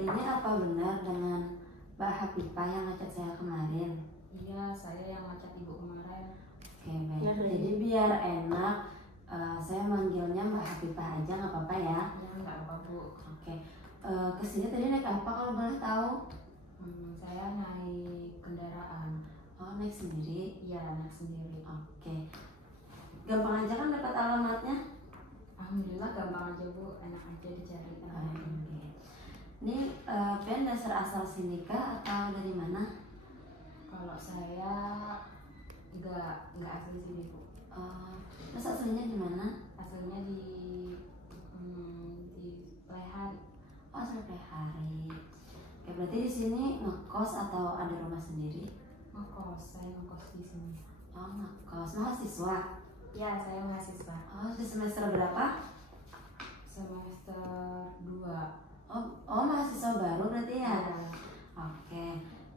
ini apa benar dengan Mbak Hafifah yang ngechat saya kemarin? Iya, saya yang ngechat ibu kemarin. Oke, baik. Jadi biar enak, saya manggilnya Mbak Hafifah aja, nggak apa-apa ya? Ya, nggak apa Bu. Oke. Kesini tadi naik apa kalau boleh tahu? Saya naik kendaraan. Oh, naik sendiri? Iya, naik sendiri. Oke. Gampang aja kan dapat alamatnya? Alhamdulillah gampang aja Bu, enak aja dicari. Oke. Ini Ben dasar asal sini kah atau dari mana? Kalau saya nggak asli sini Bu. Terus aslinya di mana? Aslinya di Lehan. Oh, asli Prehari. Oke, berarti di sini ngekos atau ada rumah sendiri? Ngekos, saya ngekos di sini. Oh, ngekos. Mahasiswa? Ya, saya mahasiswa. Oh, di semester berapa? Semester 2. Oh, mahasiswa baru berarti ya? Ya. Oke.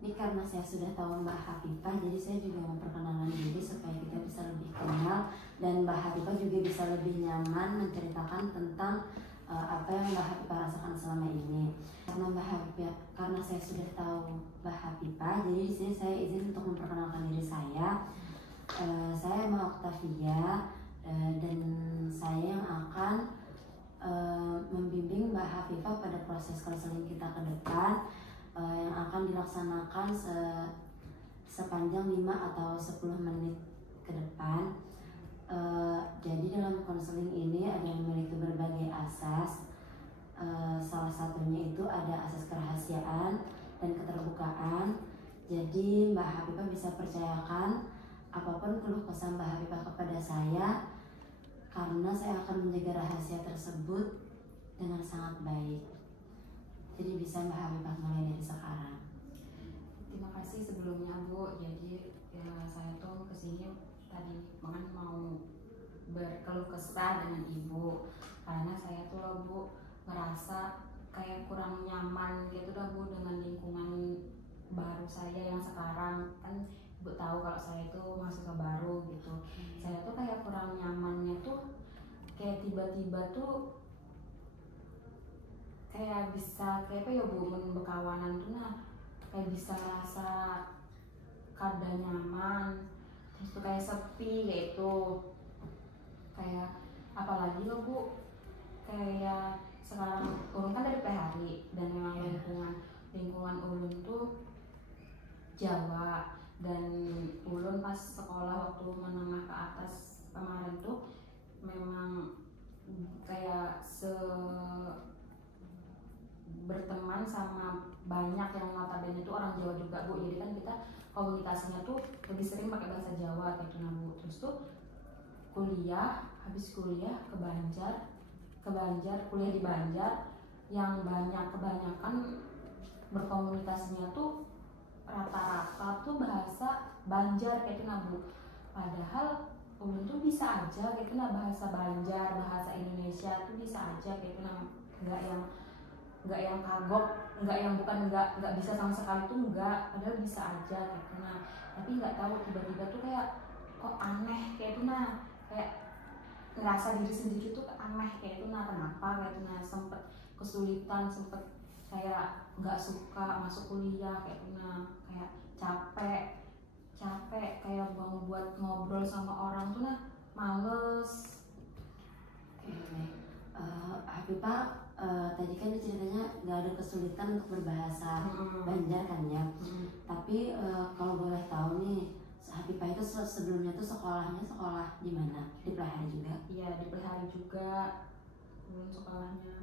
Ini karena saya sudah tahu Mbak Hafifah, jadi saya juga mau perkenalan diri supaya kita bisa lebih kenal dan Mbak Hafifah juga bisa lebih nyaman menceritakan tentang apa yang Mbak Hafifah rasakan selama ini. Karena saya sudah tahu Mbak Hafifah, jadi di sini saya izin untuk memperkenalkan diri saya. Saya Mbak Octavia dan saya yang akan membimbing Mbak Hafifah pada proses konseling kita ke depan yang akan dilaksanakan sepanjang 5 atau 10 menit ke depan. Jadi dalam konseling ini ada yang memiliki berbagai asas. Salah satunya itu ada asas kerahasiaan dan keterbukaan. Jadi Mbak Hafifah bisa percayakan apapun keluh kesah Mbak Hafifah kepada saya, karena saya akan menjaga rahasia tersebut dengan sangat baik. Jadi bisa Mbak Hafifah mulai dari sekarang. Terima kasih sebelumnya Bu. Jadi ya, saya tuh kesini tadi mau berkeluh kesah dengan Ibu karena saya tuh loh Bu ngerasa kayak kurang nyaman gitu dah Bu dengan lingkungan baru saya yang sekarang. Kan Ibu tahu kalau saya itu mahasiswa baru gitu. Saya tuh kayak kurang nyamannya tuh kayak tiba-tiba tuh kayak bisa kayak apa ya Bu, bekawanan tuh nah kayak bisa ngerasa kada nyaman, terus tuh kayak sepi kayak itu. Kayak apalagi loh Bu, kayak sekarang ulun kan dari PHRI dan memang lingkungan ulun tuh Jawa, dan ulun pas sekolah waktu menengah ke atas kemarin tuh memang kayak berteman sama banyak yang notabene itu orang Jawa juga Bu. Jadi kan kita komunikasinya tuh lebih sering pakai bahasa Jawa gitu nah Bu. Terus tuh habis kuliah ke Banjar, kuliah di Banjar yang kebanyakan berkomunikasinya tuh rata-rata tuh bahasa Banjar gitu nah Bu. Padahal ulun tuh bisa aja gitu nah bahasa Banjar, bahasa Indonesia tuh bisa aja gitu nah, nggak yang kagok, nggak bisa sama sekali tuh nggak, padahal bisa aja gitu nah. Tapi nggak tahu tiba-tiba tuh kayak kok aneh kayak itu nah, kayak ngerasa diri sendiri tuh aneh kayak itu nah, kenapa kayak itu nah, sempet kesulitan, sempet kayak nggak suka masuk kuliah kayak itu nah, kayak capek kayak mau buat ngobrol sama orang tuh nah males. Hafifah tadi kan ceritanya nggak ada kesulitan untuk berbahasa Banjar kan ya. Tapi kalau boleh tahu nih, Hafifah itu sebelumnya tuh sekolahnya sekolah di mana? Di Prehari juga? Iya, di Prehari juga belum sekolahnya.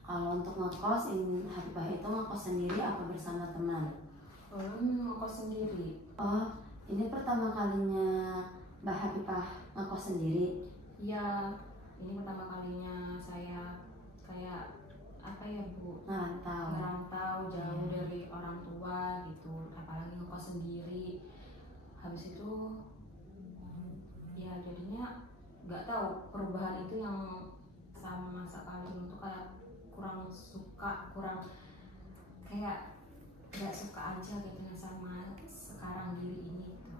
Kalau untuk ngekos, Hafifah itu ngekos sendiri apa bersama teman? Ngekos sendiri. Oh, ini pertama kalinya Mbak Hafifah ngekos sendiri? Iya, ini pertama kalinya saya kayak apa ya Bu, ngerantau jauh dari orang tua gitu, apalagi ngekos sendiri. Habis itu ya jadinya nggak tahu perubahan itu yang sama sekali untuk kayak kurang suka, kayak nggak suka aja gitu sama sekarang diri ini gitu.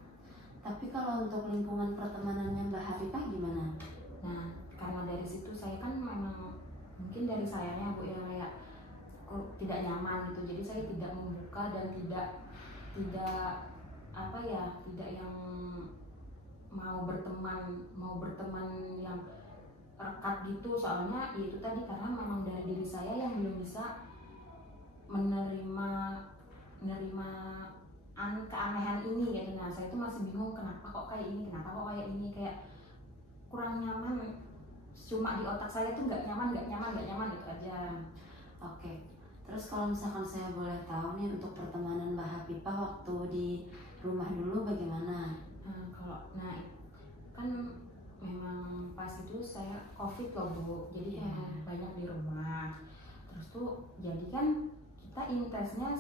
Tapi kalau untuk lingkungan pertemanannya Mbak Hafifah gimana? Nah, karena dari situ saya kan memang mungkin dari sayanya Bu ya, kayak tidak nyaman gitu. Jadi saya tidak membuka dan tidak apa ya, tidak yang mau berteman yang rekat gitu. Soalnya ya itu tadi, karena memang dari diri saya yang belum bisa menerima keanehan ini gitu. Nah saya itu masih bingung, kenapa kok kayak ini, kayak kurang nyaman. Cuma di otak saya tuh nggak nyaman gitu aja. Oke. Terus kalau misalkan saya boleh tahu nih, untuk pertemanan Mbak Hafifah waktu di rumah dulu bagaimana? Kan memang pas itu saya COVID loh Bu, jadi memang banyak di rumah. Terus tuh jadi kan kita intensnya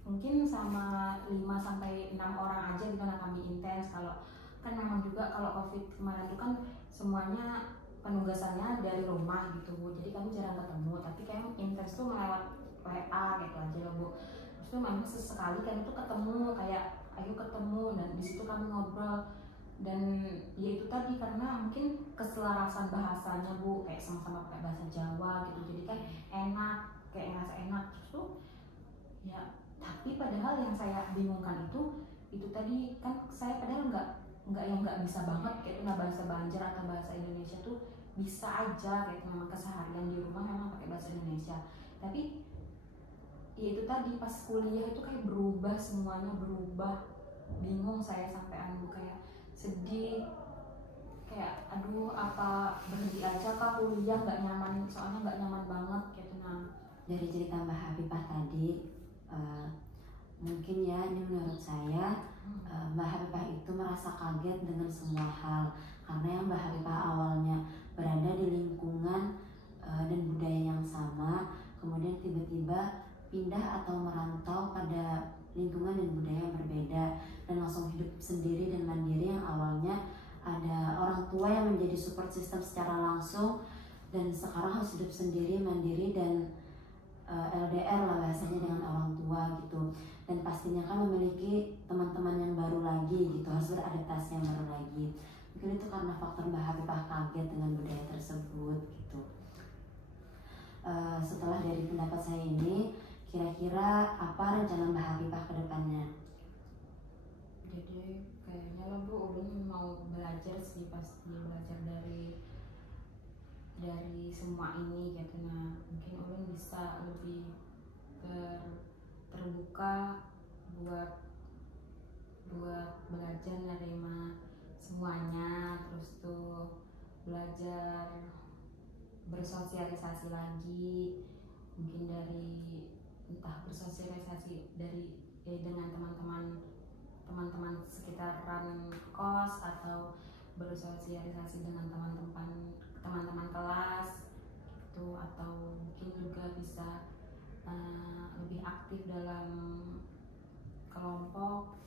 mungkin sama 5-6 orang aja gitu. Nah kami intens, kalau kan memang juga kalau COVID kemarin itu kan semuanya penugasannya dari rumah gitu Bu, jadi kami jarang ketemu. Tapi kayak intens tuh melewat WA gitu aja loh Bu. Terus tuh memang sesekali kan itu ketemu, kayak ayo ketemu, dan di situ kami ngobrol. Dan ya itu tadi, karena mungkin keselarasan bahasanya Bu, kayak sama-sama pakai bahasa Jawa gitu, jadi kan enak, kayak ngerasa enak. Terus tuh ya, tapi padahal yang saya bingungkan itu tadi kan, saya padahal nggak bisa banget kayak itu. Nah bahasa Banjar atau bahasa Indonesia tuh bisa aja, kayak memang keseharian di rumah memang pakai bahasa Indonesia. Tapi ya itu tadi, pas kuliah itu kayak berubah, semuanya berubah. Bingung saya, sampai kayak sedih, kayak aduh apa berhenti aja kah kuliah, nggak nyaman, soalnya nggak nyaman banget gitu. Nah Dari cerita Mbak Hafifah tadi, mungkin ya ini menurut saya, Mbak Hafifah itu merasa kaget dengan semua hal, karena yang Mbak Hafifah awalnya berada di lingkungan dan budaya yang sama, kemudian tiba-tiba pindah atau merantau pada lingkungan dan budaya yang berbeda, dan langsung hidup sendiri dan mandiri, yang awalnya ada orang tua yang menjadi support system secara langsung, dan sekarang harus hidup sendiri, mandiri, dan LDR lah bahasanya dengan orang tua gitu. Dan pastinya kan memiliki teman-teman yang baru lagi gitu, harus beradaptasi yang baru lagi. Mungkin itu karena faktor Mbak Hafifah kaget dengan budaya tersebut gitu. Setelah dari pendapat saya ini, kira-kira apa rencana Mbak Hafifah ke depannya? Jadi kayaknya lah Bu, ulun mau belajar sih, pasti belajar dari semua ini gitu. Nah mungkin ulun bisa lebih terbuka buat belajar nerima semuanya. Terus tuh belajar bersosialisasi lagi, mungkin dari entah bersosialisasi dengan teman-teman sekitaran kos, atau bersosialisasi dengan teman-teman kelas gitu, atau mungkin juga bisa lebih aktif dalam kelompok.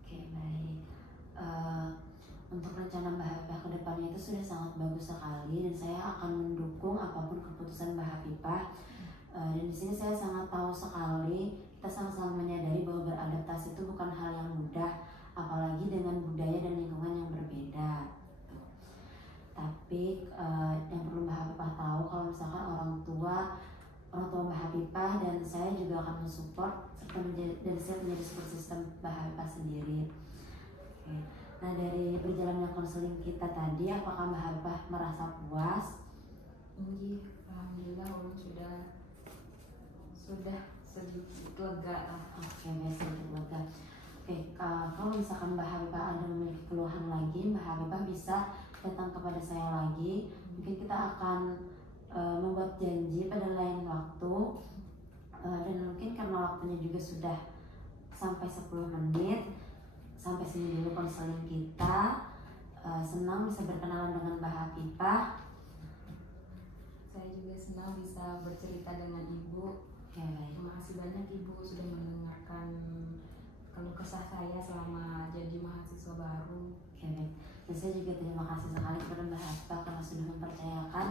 Oke, baik. Untuk rencana Mbak Hafifah ke depannya itu sudah sangat bagus sekali, dan saya akan mendukung apapun keputusan Mbak Hafifah. Dan di sini saya sangat tahu sekali, kita sama-sama menyadari bahwa beradaptasi itu bukan hal yang mudah, apalagi dengan budaya dan lingkungan yang berbeda. Tapi yang perlu Mbak Hafifah tahu, kalau misalkan orang tua Mbak Hafifah dan saya juga akan mensupport serta siap menjadi support system Mbak Hafifah sendiri. Oke. Nah dari berjalannya konseling kita tadi, apakah Mbak Hafifah merasa puas? Alhamdulillah, ulun sudah sedikit lega lah. Oke, baik, sedikit lega. Oke, kalau misalkan Mbak Hafifah ada memiliki keluhan lagi, Mbak Hafifah bisa datang kepada saya lagi. Mungkin kita akan membuat janji pada lain waktu, dan mungkin karena waktunya juga sudah sampai 10 menit. Sampai sini dulu konseling kita. Senang bisa berkenalan dengan Mbak Hafifah. Saya juga senang bisa bercerita dengan Ibu. Ya, baik. Terima kasih banyak Ibu sudah mendengarkan keluh kesah saya selama jadi mahasiswa baru. Oke, baik. Dan saya juga terima kasih sekali kepada Mbak Hafifah karena sudah mempercayakan